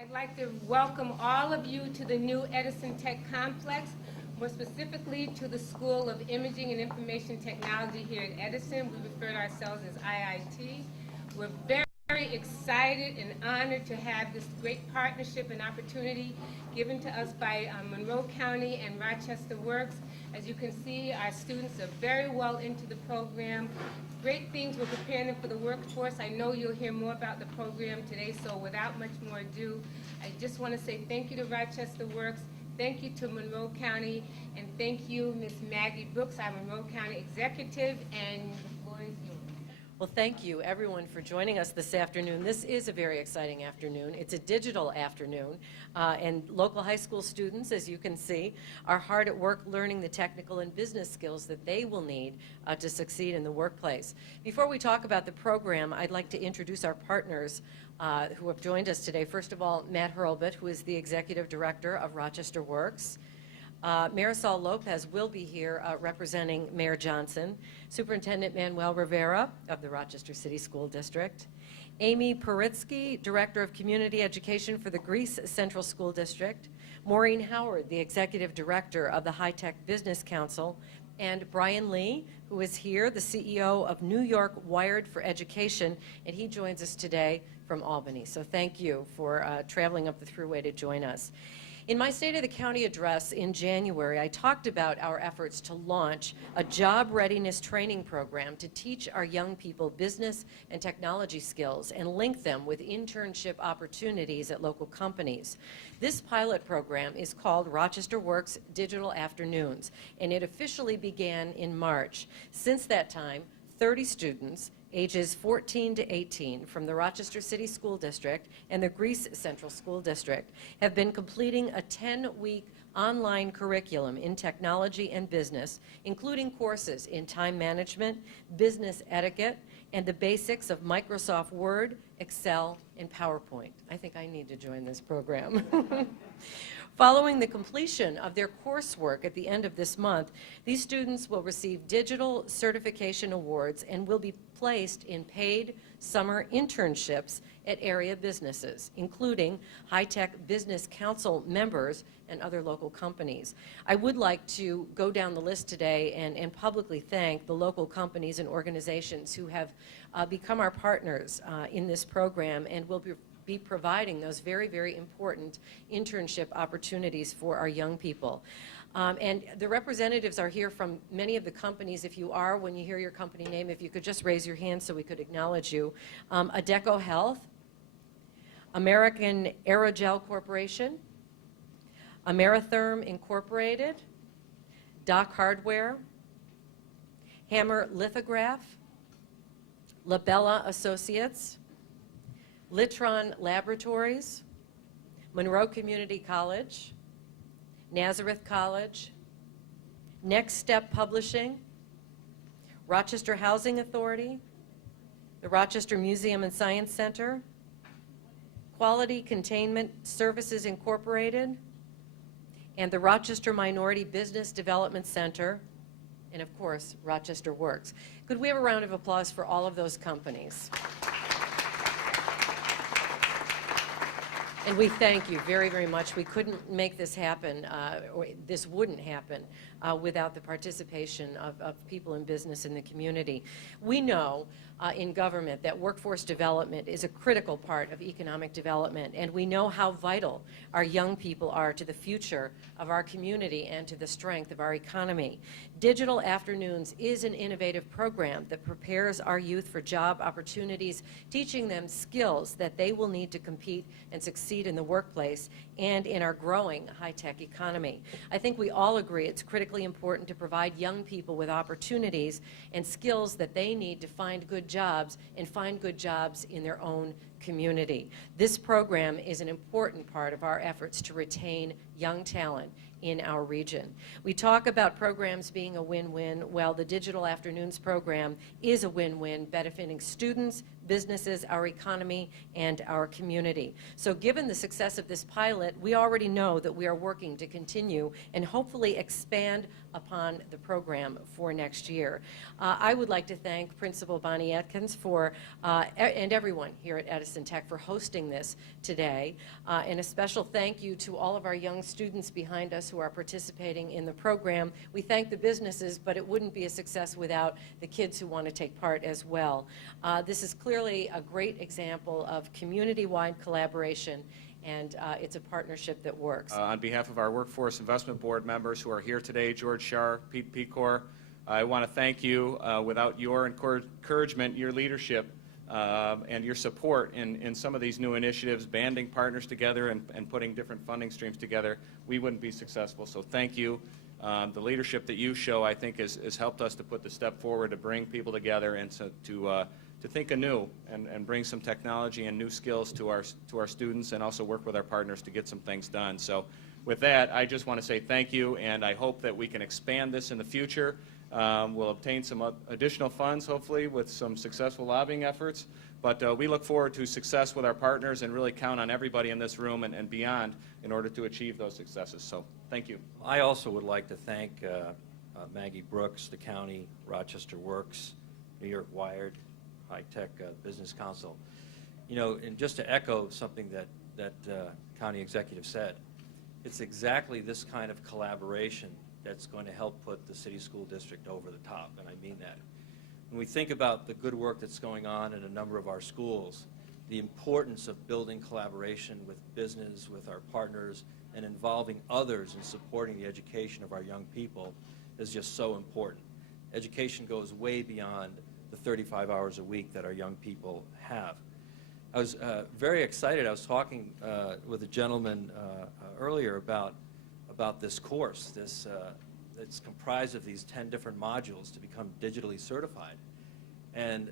I'd like to welcome all of you to the new Edison Tech Complex, more specifically to the School of Imaging and Information Technology here at Edison. We refer to ourselves as IIT. We're very excited and honored to have this great partnership and opportunity given to us by Monroe County and Rochester Works. As you can see, our students are very well into the program. Great things, we're preparing them for the workforce. I know you'll hear more about the program today, so without much more ado, I just want to say thank you to Rochester Works, thank you to Monroe County, and thank you, Ms. Maggie Brooks, our Monroe County Executive, and the floor is yours. Well, thank you, everyone, for joining us this afternoon. This is a very exciting afternoon. It's a digital afternoon, and local high school students, as you can see, are hard at work learning the technical and business skills that they will need to succeed in the workplace. Before we talk about the program, I'd like to introduce our partners who have joined us today. First of all, Matt Hurlbut, who is the Executive Director of Rochester Works. Marisol Lopez will be here representing Mayor Johnson, Superintendent Manuel Rivera of the Rochester City School District, Amy Paritsky, Director of Community Education for the Greece Central School District, Maureen Howard, the Executive Director of the High Tech Business Council, and Brian Lee, who is here, the CEO of New York Wired for Education, and he joins us today from Albany. So thank you for traveling up the thruway to join us. In my State of the County address in January, I talked about our efforts to launch a job readiness training program to teach our young people business and technology skills and link them with internship opportunities at local companies. This pilot program is called Rochester Works Digital Afternoons, and it officially began in March. Since that time, 30 students ages 14 to 18 from the Rochester City School District and the Greece Central School District have been completing a 10-week online curriculum in technology and business, including courses in time management, business etiquette, and the basics of Microsoft Word, Excel, and PowerPoint. I think I need to join this program. Following the completion of their coursework at the end of this month, these students will receive digital certification awards and will be placed in paid summer internships at area businesses, including high-tech business council members and other local companies. I would like to go down the list today and publicly thank the local companies and organizations who have become our partners in this program and will be providing those very, very important internship opportunities for our young people. And the representatives are here from many of the companies. If you are, when you hear your company name, if you could just raise your hand so we could acknowledge you. Adecco Health, American Aerogel Corporation, Ameritherm Incorporated, Dock Hardware, Hammer Lithograph, Labella Associates, Litron Laboratories, Monroe Community College, Nazareth College, Next Step Publishing, Rochester Housing Authority, the Rochester Museum and Science Center, Quality Containment Services Incorporated, and the Rochester Minority Business Development Center, and of course, Rochester Works. Could we have a round of applause for all of those companies? And we thank you very, very much. We couldn't make this happen, or this wouldn't happen, without the participation of people in business in the community. We know in government that workforce development is a critical part of economic development, and we know how vital our young people are to the future of our community and to the strength of our economy. Digital Afternoons is an innovative program that prepares our youth for job opportunities, teaching them skills that they will need to compete and succeed in the workplace and in our growing high-tech economy. I think we all agree it's critically important to provide young people with opportunities and skills that they need to find good jobs and find good jobs in their own community. This program is an important part of our efforts to retain young talent in our region. We talk about programs being a win-win. Well, the Digital Afternoons program is a win-win, benefiting students, businesses, our economy, and our community. So given the success of this pilot, we already know that we are working to continue and hopefully expand upon the program for next year. I would like to thank Principal Bonnie Atkins and everyone here at Edison Tech for hosting this today, and a special thank you to all of our young students behind us who are participating in the program. We thank the businesses, but it wouldn't be a success without the kids who want to take part as well. This is clearly a great example of community-wide collaboration, and it's a partnership that works. On behalf of our Workforce Investment Board members who are here today, George Shar, Pete Pecor, I want to thank you. Without your encouragement, your leadership, and your support in some of these new initiatives, banding partners together and putting different funding streams together, we wouldn't be successful. So thank you. The leadership that you show, I think, has helped us to put the step forward to bring people together and to think anew and bring some technology and new skills to our students, and also work with our partners to get some things done. So with that, I just want to say thank you, and I hope that we can expand this in the future. We'll obtain some additional funds, hopefully, with some successful lobbying efforts. But we look forward to success with our partners and really count on everybody in this room and beyond in order to achieve those successes. So thank you. I also would like to thank Maggie Brooks, the county, Rochester Works, New York Wired, High Tech Business Council. You know, and just to echo something that county executive said, it's exactly this kind of collaboration that's going to help put the city school district over the top, and I mean that. When we think about the good work that's going on in a number of our schools, the importance of building collaboration with business, with our partners, and involving others in supporting the education of our young people is just so important. Education goes way beyond the 35 hours a week that our young people have. I was very excited. I was talking with a gentleman earlier about this course. It's comprised of these 10 different modules to become digitally certified. And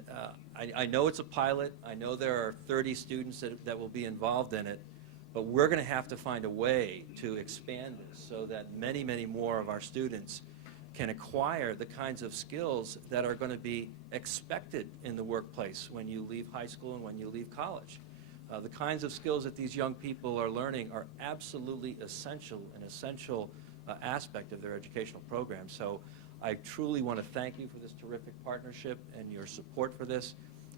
I know it's a pilot. I know there are 30 students that will be involved in it, but we're going to have to find a way to expand this so that many, many more of our students can acquire the kinds of skills that are going to be expected in the workplace when you leave high school and when you leave college. The kinds of skills that these young people are learning are absolutely essential, an essential aspect of their educational program. So I truly want to thank you for this terrific partnership and your support for this,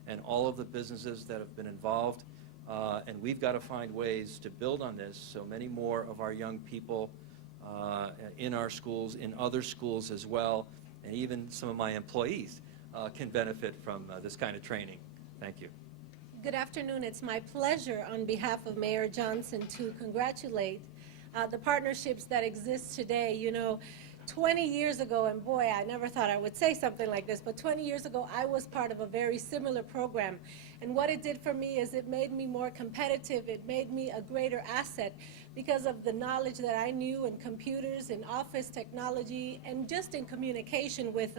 and all of the businesses that have been involved. And we've got to find ways to build on this so many more of our young people in our schools, in other schools as well, and even some of my employees can benefit from this kind of training. Thank you. Good afternoon. It's my pleasure on behalf of Mayor Johnson to congratulate the partnerships that exist today. You know, 20 years ago, and boy, I never thought I would say something like this, but 20 years ago, I was part of a very similar program. And what it did for me is it made me more competitive. It made me a greater asset because of the knowledge that I knew in computers, in office technology, and just in communication with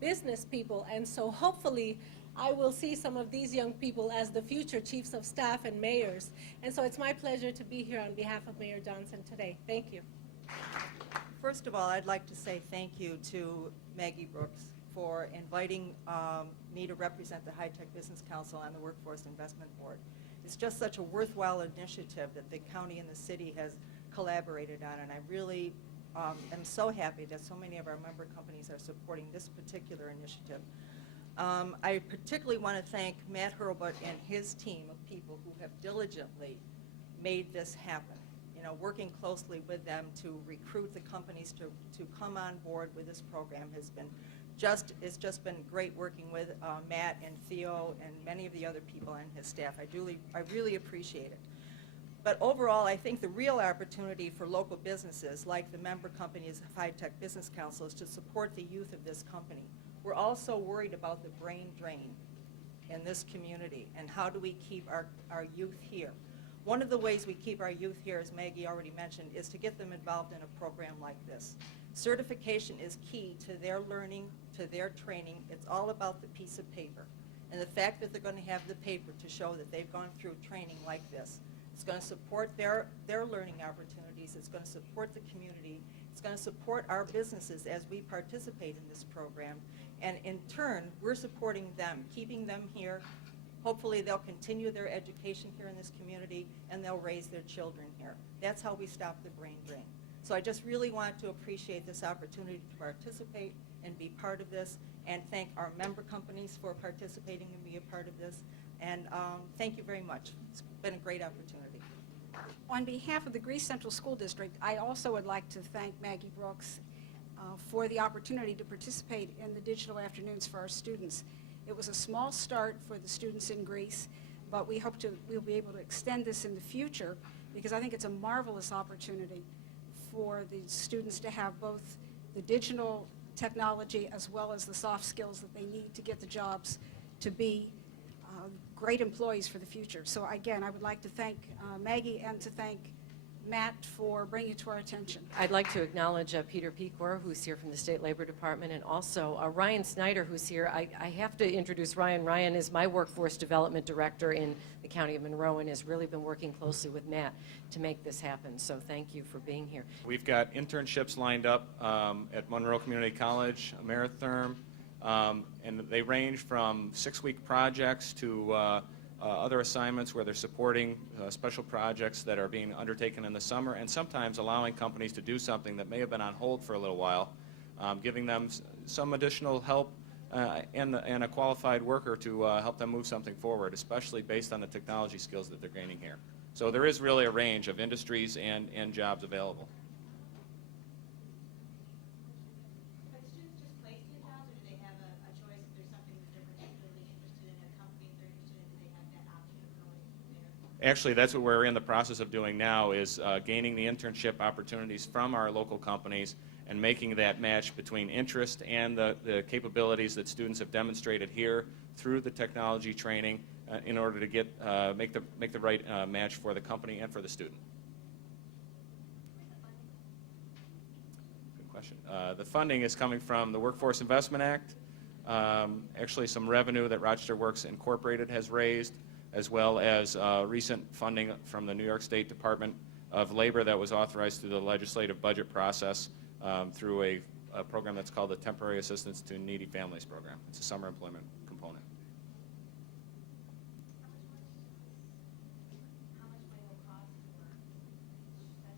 business people. And so hopefully, I will see some of these young people as the future chiefs of staff and mayors. And so it's my pleasure to be here on behalf of Mayor Johnson today. Thank you. First of all, I'd like to say thank you to Maggie Brooks for inviting me to represent the High Tech Business Council and the Workforce Investment Board. It's just such a worthwhile initiative that the county and the city has collaborated on, and I really am so happy that so many of our member companies are supporting this particular initiative. I particularly want to thank Matt Hurlbut and his team of people who have diligently made this happen. You know, working closely with them to recruit the companies to come on board with this program has been it's just been great working with Matt and Theo and many of the other people and his staff. I really appreciate it. But overall, I think the real opportunity for local businesses like the member companies of High Tech Business Council is to support the youth of this company. We're also worried about the brain drain in this community and how do we keep our youth here. One of the ways we keep our youth here, as Maggie already mentioned, is to get them involved in a program like this. Certification is key to their learning, to their training. It's all about the piece of paper. And the fact that they're going to have the paper to show that they've gone through training like this, it's going to support their learning opportunities. It's going to support the community. It's going to support our businesses as we participate in this program. And in turn, we're supporting them, keeping them here. Hopefully they'll continue their education here in this community and they'll raise their children here. That's how we stop the brain drain. So I just really want to appreciate this opportunity to participate and be part of this, and thank our member companies for participating and be a part of this. And thank you very much. It's been a great opportunity. On behalf of the Greece Central School District, I also would like to thank Maggie Brooks for the opportunity to participate in the digital afternoons for our students. It was a small start for the students in Greece, but we'll be able to extend this in the future, because I think it's a marvelous opportunity for the students to have both the digital technology as well as the soft skills that they need to get the jobs to be great employees for the future. So again, I would like to thank Maggie and to thank Matt for bringing it to our attention. I'd like to acknowledge Peter Pecor, who's here from the State Labor Department, and also Ryan Snyder, who's here. I have to introduce Ryan. Ryan is my Workforce Development Director in the County of Monroe and has really been working closely with Matt to make this happen. So thank you for being here. We've got internships lined up at Monroe Community College, Ameritherm, and they range from 6-week projects to other assignments where they're supporting special projects that are being undertaken in the summer, and sometimes allowing companies to do something that may have been on hold for a little while, giving them some additional help and a qualified worker to help them move something forward, especially based on the technology skills that they're gaining here. So there is really a range of industries and jobs available. But students just place in jobs, or do they have a choice if there's something that they're particularly interested in, a company if they're interested in, do they have that option of going there? Actually, that's what we're in the process of doing now, is gaining the internship opportunities from our local companies and making that match between interest and the capabilities that students have demonstrated here through the technology training in order to get make the right match for the company and for the student. Good question. The funding is coming from the Workforce Investment Act, actually some revenue that Rochester Works Incorporated has raised, as well as recent funding from the New York State Department of Labor that was authorized through the legislative budget process through a program that's called the Temporary Assistance to Needy Families Program. It's a summer employment component. How much money will cost for each session, or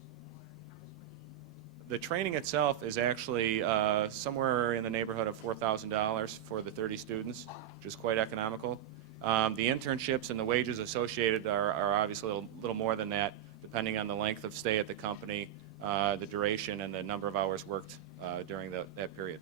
how much money? The training itself is actually somewhere in the neighborhood of $4,000 for the 30 students, which is quite economical. The internships and the wages associated are obviously a little more than that, depending on the length of stay at the company, the duration, and the number of hours worked during that period.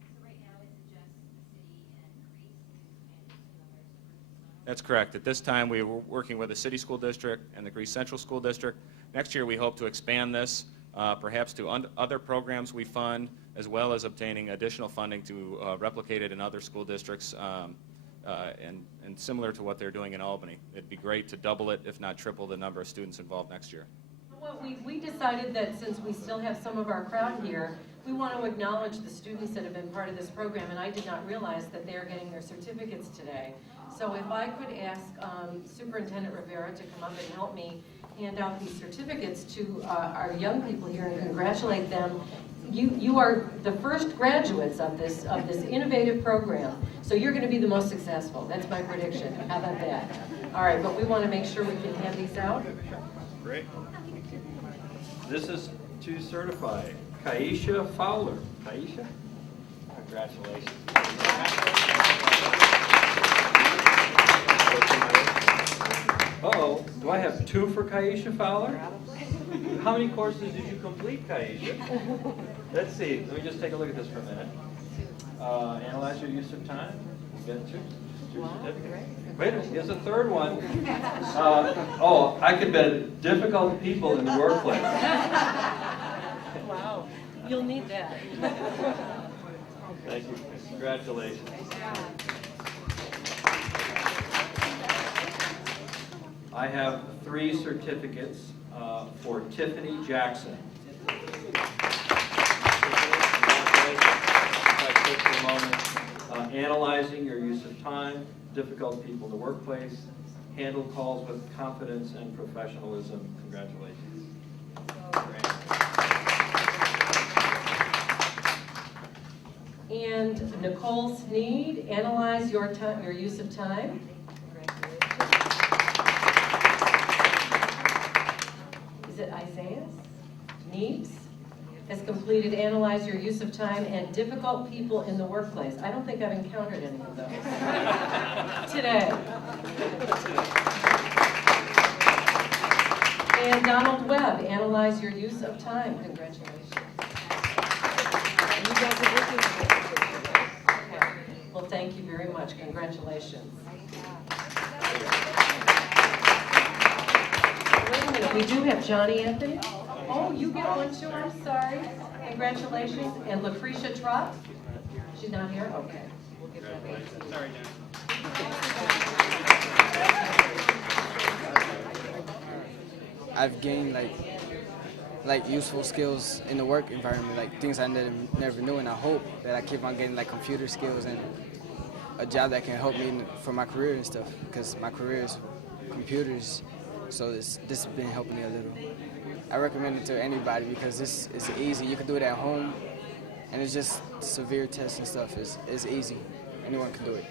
So right now, it's just the city and Greece and two other suburbs? That's correct. At this time, we were working with the City School District and the Greece Central School District. Next year, we hope to expand this perhaps to other programs we fund, as well as obtaining additional funding to replicate it in other school districts and similar to what they're doing in Albany. It'd be great to double it, if not triple, the number of students involved next year. Well, we decided that since we still have some of our crowd here, we want to acknowledge the students that have been part of this program, and I did not realize that they are getting their certificates today. So if I could ask Superintendent Rivera to come up and help me hand out these certificates to our young people here and congratulate them. You are the first graduates of this innovative program, so you're going to be the most successful. That's my prediction. How about that? All right, but we want to make sure we can hand these out. Great. This is to certify Kaisha Fowler. Kaisha? Congratulations. Uh-oh, do I have 2 for Kaisha Fowler? How many courses did you complete, Kaisha? Let's see, let me just take a look at this for a minute. Analyze your use of time. You get 2. Wait a minute, here's a 3rd one. I could bet difficult people in the workplace. Wow, you'll need that. Thank you. Congratulations. I have 3 certificates for Tiffany Jackson. Analyzing your use of time, difficult people in the workplace, handle calls with confidence and professionalism. Congratulations. And Nicole Sneed, analyze your use of time. Congratulations. NEEPS has completed Analyze Your Use of Time and Difficult People in the Workplace. I don't think I've encountered any of those today. And Donald Webb, Analyze Your Use of Time. Congratulations. You guys are working on it. Okay. Well, thank you very much. Congratulations. Wait a minute, we do have Johnny Anthony. Oh, you get one too, I'm sorry. Congratulations. And Lucretia Trott? She's not here? Okay. We'll give that. Sorry, I've gained like useful skills in the work environment, like things I never knew, and I hope that I keep on getting like computer skills and a job that can help me for my career and stuff, because my career is computers, so this has been helping me a little. I recommend it to anybody because this is easy. You can do it at home, and it's just severe tests and stuff. It's easy. Anyone can do it.